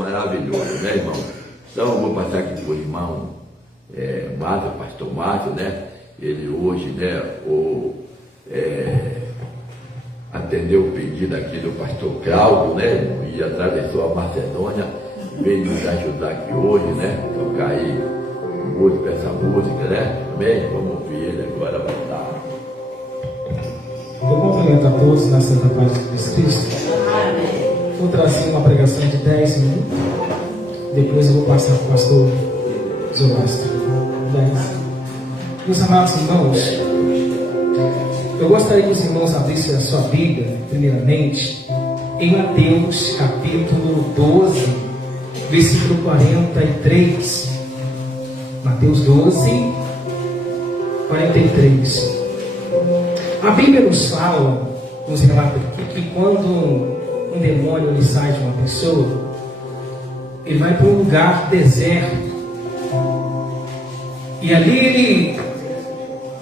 Maravilhoso, né, irmão? Então eu vou passar aqui para o irmão Márcio, pastor Márcio, né? Ele hoje, né, atendeu o pedido aqui do pastor Cláudio, né? E atravessou a Macedônia, veio nos ajudar aqui hoje, né? Tocar aí música, essa música, né? Amém? Vamos ouvir ele agora voltar. Eu cumprimento a todos na Santa Paz de Cristo. Vou trazer uma pregação de 10 minutos. Depois eu vou passar para o pastor Zolastro. 10. Meus amados irmãos, eu gostaria que os irmãos abrissem a sua Bíblia, primeiramente, em Mateus capítulo 12, versículo 43. Mateus 12, 43. A Bíblia nos fala, nos relata aqui, que quando um demônio ele sai de uma pessoa, ele vai para um lugar deserto, e ali ele,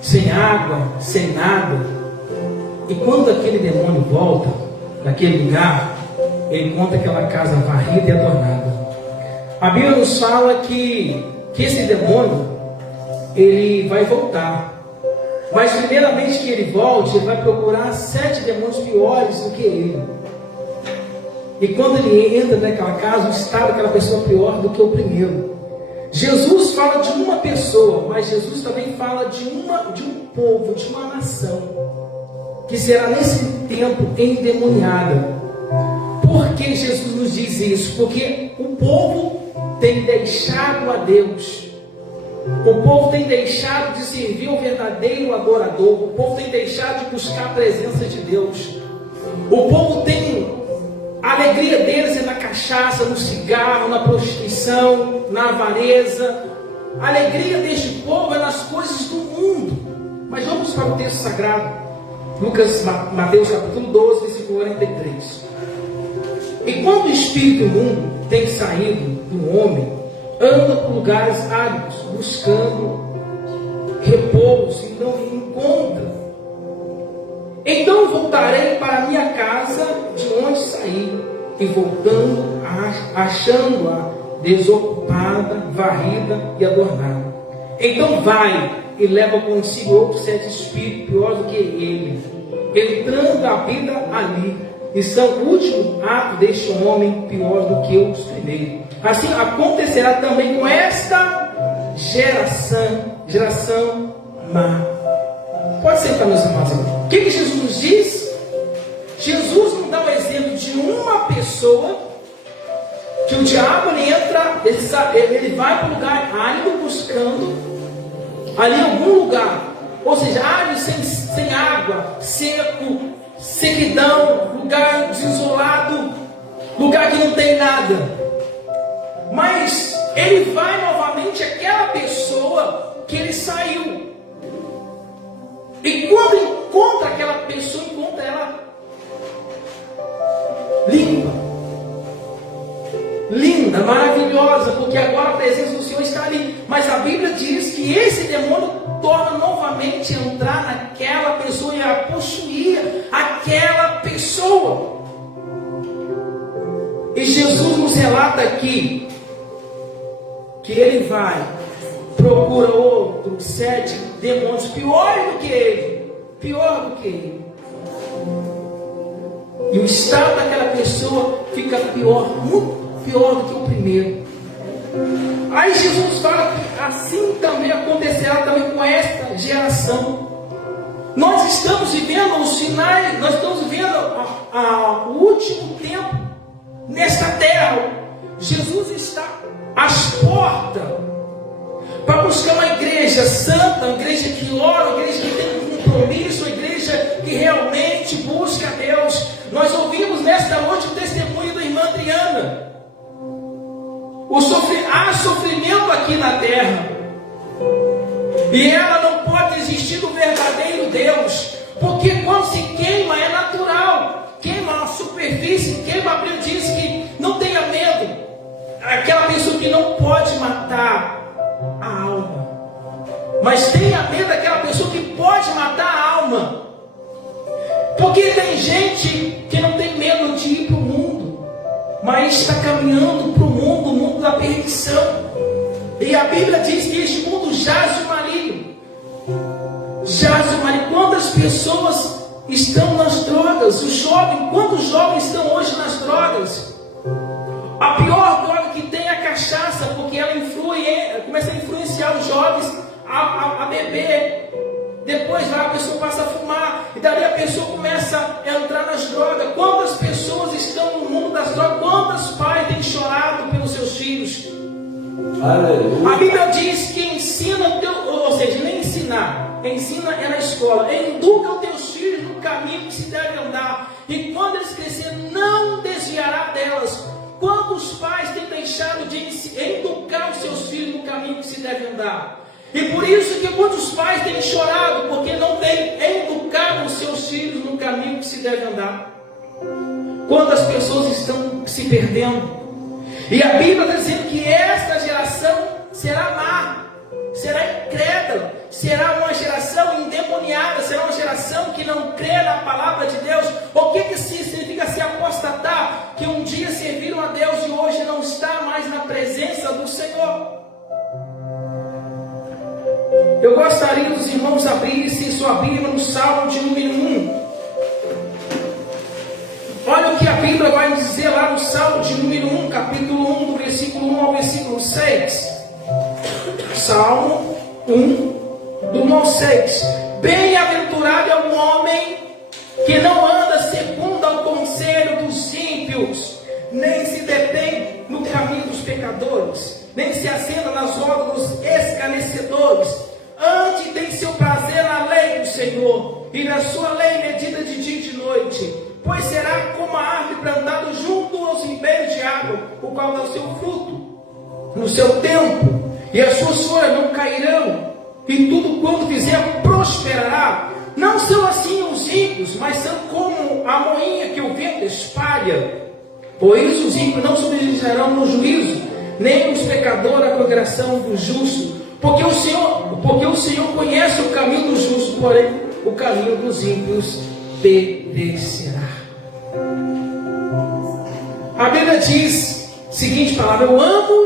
sem água, sem nada, e quando aquele demônio volta daquele lugar, ele encontra aquela casa varrida e adornada. A Bíblia nos fala que esse demônio ele vai voltar. Mas primeiramente que ele volte, ele vai procurar 7 demônios piores do que ele. E quando ele entra naquela casa, o estado daquela pessoa é pior do que o primeiro. Jesus fala de uma pessoa, mas Jesus também fala de um povo, de uma nação, que será nesse tempo endemoniada. Por que Jesus nos diz isso? Porque o povo tem deixado a Deus. O povo tem deixado de servir o verdadeiro adorador. O povo tem deixado de buscar a presença de Deus. O povo tem... A alegria deles é na cachaça, no cigarro, na prostituição, na avareza. A alegria deste povo é nas coisas do mundo. Mas vamos para o texto sagrado. Mateus capítulo 12, versículo 43. E quando o espírito imundo tem saído do homem, anda por lugares áridos, buscando repouso e não encontra. Então voltarei para a minha casa de onde saí, e voltando, achando-a desocupada, varrida e adornada. Então vai e leva consigo outros 7 espíritos piores do que ele, entrando a vida ali, e são o último ato deste homem pior do que os primeiros. Assim acontecerá também com esta geração má. Pode sentar, meus amados irmãos. O que Jesus nos diz? Jesus nos dá um exemplo de uma pessoa que o diabo ele entra, ele vai para um lugar árido buscando ali em algum lugar, ou seja, árido sem água, seco, sequidão, lugar desolado, lugar que não tem nada. Mas ele vai novamente àquela pessoa que ele saiu. E quando encontra aquela pessoa, encontra ela limpa, linda, maravilhosa, porque agora a presença do Senhor está ali. Mas a Bíblia diz que esse demônio torna novamente entrar naquela pessoa e a possuir aquela pessoa. E Jesus nos relata aqui que ele vai, procura outros 7 demônios piores do que ele, e o estado daquela pessoa fica pior, muito pior do que o primeiro. Aí Jesus fala que assim também acontecerá também com esta geração. Nós estamos vivendo os finais, nós estamos vivendo o último tempo nesta terra. Jesus está às portas para buscar uma igreja santa, uma igreja que ora, uma igreja que tem um compromisso, uma igreja que realmente busca a Deus. Nós ouvimos nesta noite o testemunho da irmã Adriana. Há sofrimento aqui na terra, e ela não pode existir do verdadeiro Deus, porque quando se queima é natural, queima a superfície, queima. A Bíblia diz que não tenha medo, aquela pessoa que não pode matar a alma, mas tenha medo daquela pessoa que pode matar a alma, porque tem gente que não tem medo de ir para o mundo, mas está caminhando para o aflição. E a Bíblia diz que este mundo jaz o maligno. Jaz o maligno. Quantas pessoas estão nas drogas? Quantos jovens estão hoje nas drogas? A pior droga que tem é a cachaça, porque ela começa a influenciar os jovens a beber. Depois a pessoa passa a fumar, e daí a pessoa começa a entrar nas drogas. Quantas pessoas estão no mundo das drogas? Quantos pais têm chorado pelos seus filhos? Aleluia. A Bíblia diz que ensina, ou seja, nem ensinar, ensina é na escola, educa os teus filhos no caminho que se deve andar, e quando eles crescerem, não desviará delas. Quantos pais têm deixado de educar os seus filhos no caminho que se deve andar? E por isso que muitos pais têm chorado, porque não têm educado os seus filhos no caminho que se deve andar. Quantas pessoas estão se perdendo? E a Bíblia está dizendo que esta geração será má, será incrédula, será uma geração endemoniada, será uma geração que não crê na palavra de Deus. O que significa se apostatar? Que um dia serviram a Deus e hoje não está mais na presença do Senhor. Eu gostaria dos irmãos abrirem sua Bíblia no Salmo de número 1. Olha o que a Bíblia vai dizer lá no Salmo de número 1, capítulo 1, do versículo 1 ao versículo 6. Salmo 1, do 1 ao 6. Bem-aventurado é o homem que não anda segundo ao conselho dos ímpios, nem se detém no caminho dos pecadores, nem se assenta nas rodas dos escarnecedores. Antes tem seu prazer na lei do Senhor, e na sua lei medita de dia e de noite. Pois será como a árvore plantada junto aos ribeiros de água, o qual dá o seu fruto no seu tempo, e as suas folhas não cairão, e tudo quanto fizer prosperará. Não são assim os ímpios, mas são como a moinha que o vento espalha. Por isso os ímpios não subsistirão no juízo, nem os pecadores a congregação do justo. Porque o Senhor conhece o caminho do justo, porém o caminho dos ímpios perecerá. A Bíblia diz a seguinte palavra: eu amo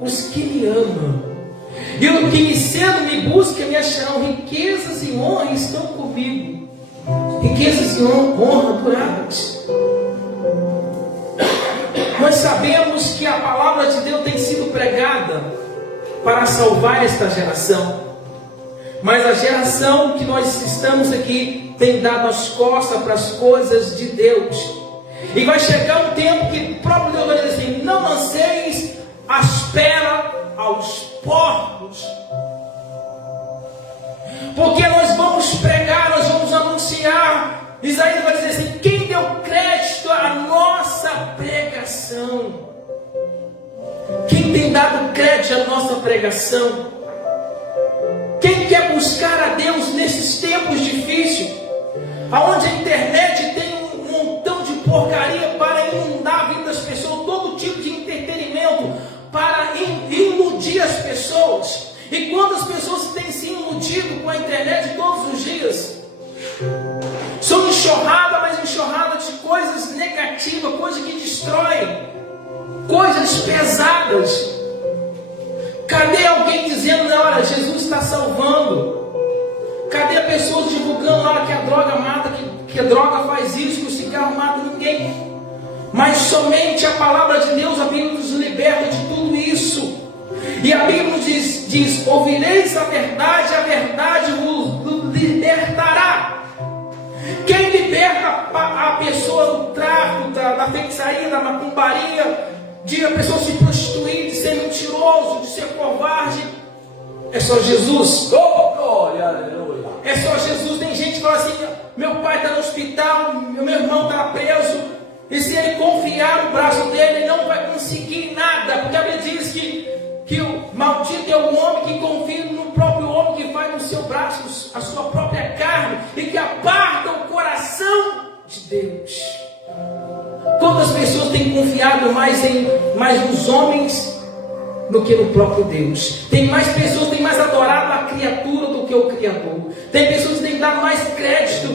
os que me amam, e o que me cedo me busca me acharão. Riquezas e honra estão comigo, riquezas e honra duráveis. Nós sabemos que a palavra de Deus tem sido pregada para salvar esta geração, mas a geração que nós estamos aqui tem dado as costas para as coisas de Deus, e vai chegar um tempo que o próprio Deus vai dizer assim: não lanceis as peras aos porcos, porque nós vamos pregar, nós vamos anunciar. Isaías vai dizer assim: quem deu crédito à nossa pregação? Quem tem dado crédito à nossa pregação? Quem quer buscar a Deus nesses tempos difíceis, aonde a internet tem um montão de porcaria para inundar a vida das pessoas, todo tipo de entretenimento para iludir as pessoas? E quantas pessoas têm se iludido com a internet todos os dias? São enxurrada, mas enxurrada de coisas negativas, coisas que destroem, coisas pesadas. Cadê alguém dizendo: olha, Jesus está salvando? Cadê pessoas divulgando lá que a droga mata, que a droga faz isso, que o cigarro mata? Ninguém. Mas somente a palavra de Deus, a Bíblia nos liberta de tudo isso. E a Bíblia diz: ouvireis a verdade vos libertará. Quem liberta a pessoa do tráfico, da feitiçaria, da macumbaria, de a pessoa se prostituir, de ser mentiroso, de ser covarde, é só Jesus. É só Jesus. Tem gente que fala assim: meu pai está no hospital, meu irmão está preso, e se ele confiar no braço dele, ele não vai conseguir nada, porque a Bíblia diz que o maldito é o homem que confia no próprio homem, que faz no seu braço a sua própria carne, e que aparta o coração de Deus. Quantas pessoas têm confiado mais nos homens do que no próprio Deus? Tem mais pessoas que têm mais adorado a criatura do que o Criador. Tem pessoas que têm dado mais crédito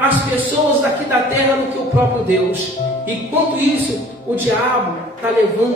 às pessoas daqui da terra do que o próprio Deus. E enquanto isso, o diabo está levando